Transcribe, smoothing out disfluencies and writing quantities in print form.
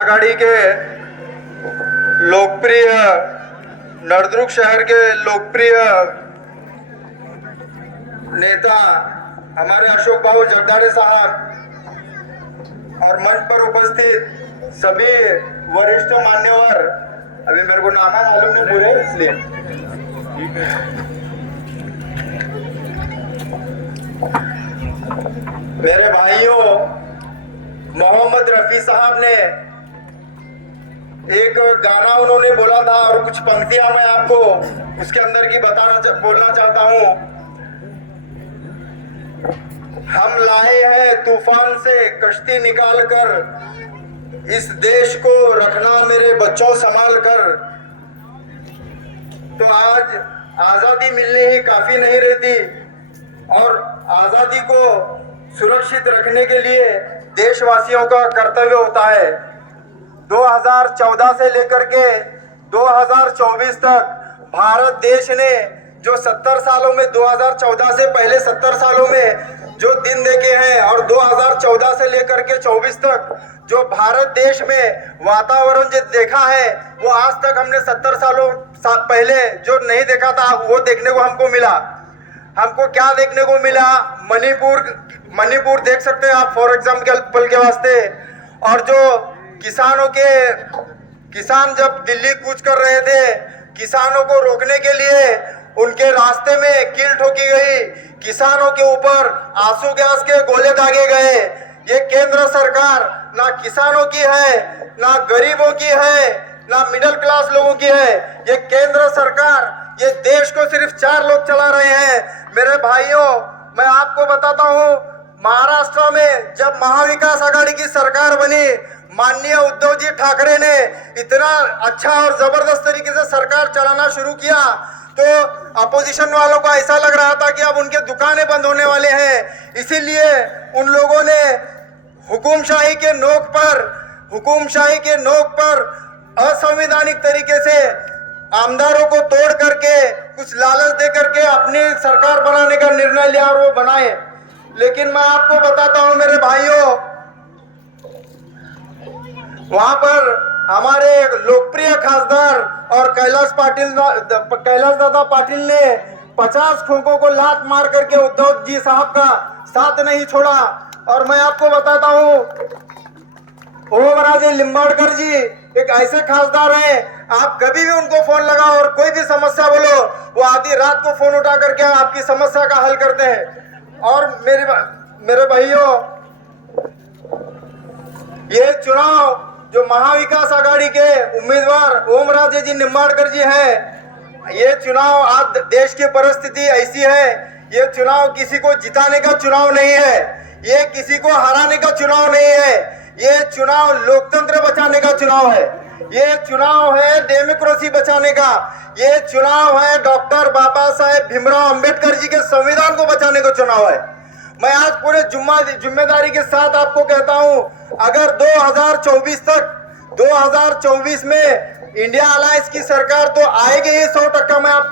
आघाड़ी के लोकप्रिय नर्मदा शहर के लोकप्रिय नेता हमारे अशोक भाऊ जगदाड़े साहब और मंच पर उपस्थित सभी वरिष्ठ मान्यवर, अभी मेरे को नाम मालूम नहीं पूरे इसलिए मेरे भाइयों, मोहम्मद रफी साहब ने एक गाना उन्होंने बोला था और कुछ पंक्तियां मैं आपको उसके अंदर की बोलना चाहता हूं। हम लाए हैं तूफान से कश्ती निकाल कर, इस देश को रखना मेरे बच्चों संभाल कर। तो आज आजादी मिलने ही काफी नहीं रहती और आजादी को सुरक्षित रखने के लिए देशवासियों का कर्तव्य होता है। 2014 से लेकर के 2024 तक भारत देश ने जो 70 सालों में 2014 से पहले 70 सालों में जो दिन देखे हैं और 2014 से लेकर के 24 तक जो भारत देश में वातावरण जो देखा है वो आज तक हमने 70 सालों पहले जो नहीं देखा था वो देखने को हमको मिला। हमको क्या देखने को मिला? मणिपुर देख सकते हैं आप फॉर एग्जाम्पल के वास्ते। और जो किसान जब दिल्ली कूच कर रहे थे, किसानों को रोकने के लिए उनके रास्ते में कील ठोकी गई, किसानों के ऊपर आंसू गैस के गोले दागे गए। ये केंद्र सरकार ना किसानों की है, ना गरीबों की है, ना मिडिल क्लास लोगों की है। ये केंद्र सरकार, ये देश को सिर्फ 4 लोग चला रहे हैं। मेरे भाइयों, मैं आपको बताता हूं, महाराष्ट्र में जब महाविकास आघाड़ी की सरकार बनी, माननीय उद्धव जी ठाकरे ने इतना अच्छा और जबरदस्त तरीके से सरकार चलाना शुरू किया तो अपोजिशन वालों को ऐसा लग रहा था कि अब उनके दुकानें बंद होने वाले हैं। इसीलिए उन लोगों ने हुकुमशाही के नोक पर असंवैधानिक तरीके से आमदारों को तोड़ करके कुछ लालच दे करके अपनी सरकार बनाने का निर्णय लिया और वो बनाए। लेकिन मैं आपको बताता हूं मेरे भाइयों, वहां पर हमारे लोकप्रिय खासदार और कैलाश दादा पाटिल ने 50 खोखों को लात मार करके उद्धव जी साहब का साथ नहीं छोड़ा। और मैं आपको बताता हूं, ओमराजे लिंबाड़कर जी एक ऐसे खासदार हैं, आप कभी भी उनको फोन लगाओ और कोई भी समस्या बोलो, वो आधी रात को फोन उठा करके आपकी समस्या का हल करते हैं। और मेरे भाइयों, ये चुनाव जो महाविकास आघाड़ी के उम्मीदवार ओमराजे जी निंबाड़कर जी हैं, ये चुनाव आज देश की परिस्थिति ऐसी है, ये चुनाव किसी को जिताने का चुनाव नहीं है, ये किसी को हराने का चुनाव नहीं है, ये चुनाव लोकतंत्र बचाने का चुनाव है, ये चुनाव है डेमोक्रेसी बचाने का, ये चुनाव है डॉक्टर बाबा साहेब भीमराव अंबेडकर जी के संविधान को बचाने का चुनाव है। मैं आज पूरे जिम्मेदारी के साथ आपको कहता हूं, अगर 2024 में इंडिया अलायंस की सरकार तो आएगी ही 100%। मैं आपको